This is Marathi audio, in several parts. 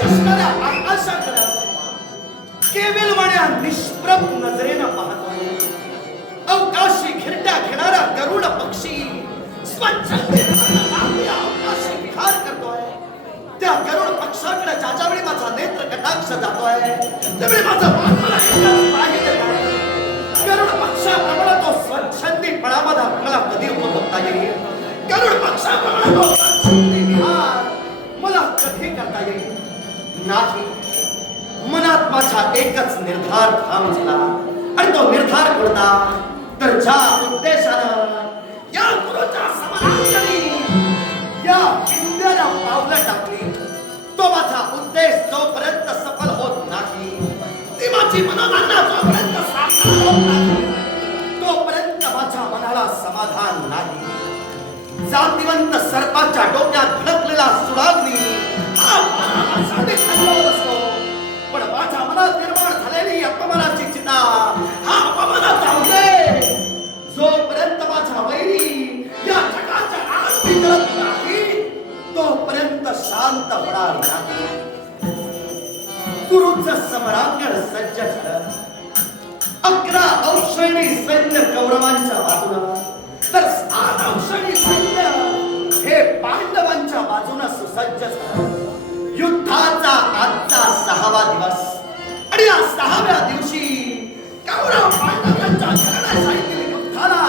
उंच असणाऱ्या आकाशाकडे केविलवाण्या निष्प्रभ नजरेनं पाहतोय. अवकाशी खिरट्या घेणारा गरुड पक्षी स्वच्छंदी अवकाशी विहार करतोय. त्या गरुड पक्षाकडे ज्यावेळी माझा नेत्र कटाक्ष जातोय त्यावेळी माझा मान मला एकच पाहिजे आहे. गरुड पक्षाप्रमाणे तो स्वच्छंदीपणामध्ये मला कधी उपभोगता येईल. गरुड पक्षाप्रमाणे तो स्वच्छंदी विहार मला कधी करता येईल. नाही, मनात माझा एकच निर्धार ठाम झाला आणि तो निर्धार कोणता तर ज्या उद्देशानं या गुरुच्या समानांतरी या विंध्याला पावलं टाकली तो माझा उद्देश जोपर्यंत सफल होत नाही, ती माझी मनोकामना जोपर्यंत साकार होत नाही, तोपर्यंत माझ्या मनाला समाधान नाही. जातिवंत सर्पाच्या डोक्यात भडकलेला सुडाग्नी हा माझ्यासाठी खाल्ला असतो, पण माझ्या मनात निर्माण झालेली अपमानाची चिंता हा अपमानाचा उद्देश जोपर्यंत माझ्या वैरी या जगाच्या आरती करत नाही तोपर्यंत शांत होणार नाही. गुरुचं समरांगण सज्ज झालं. 11 औषणी सैन्य कौरवांच्या बाजूला तर 7 औषणी सैन्य हे पांडवांच्या बाजूला सुसज्ज झालं. युद्धाचा आजचा 6वा दिवस आणि या 6व्या दिवशी कौरव पांडवांच्या घराण्यासाठी युद्धाला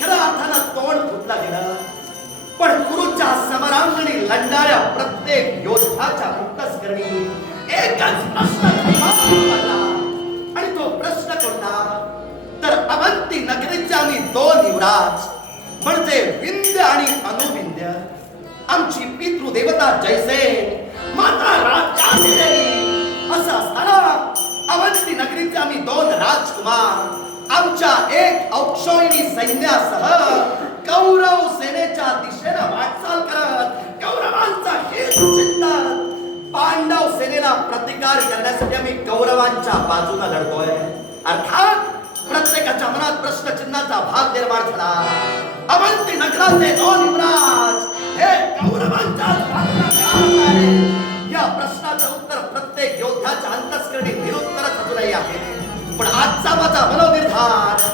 खऱ्या अर्थानं तोंड फुटलं गेलं. पण गुरुच्या समरांगणी लढणाऱ्या प्रत्येक योद्धाच्या अंतस्करणी एकच प्रश्न पडला आणि तो प्रश्न कोणता तर अवंती नगरीचे आम्ही 2 युवराज म्हणजे विंध्य आणि अनुविंध्य, आमची पितृदेवता जैसे माता राज्याधिदेवी असं असताना अवंती नगरीचे आम्ही 2 राजकुमार आमच्या एक औक्षोहिणी सैन्यासह कौरव सेनेच्या दिशेने वाटचाल करत कौरवांचा हेत चिंतत पांडव सेनेला प्रतिकार करण्यासाठी आम्ही कौरवांच्या बाजूने लढतोय. अर्थात प्रत्येकाच्या मनात प्रश्नचिन्हाचा भाग निर्माण झाला. अवंती नगराचे 2 युवराज हे कौरवांच्या बाजूने या प्रश्नाचं उत्तर प्रत्येक योद्ध्याच्या अंतस्करणी निरुत्तरच अजूनही आहे. पण आजचा माझा मनोनिर्धार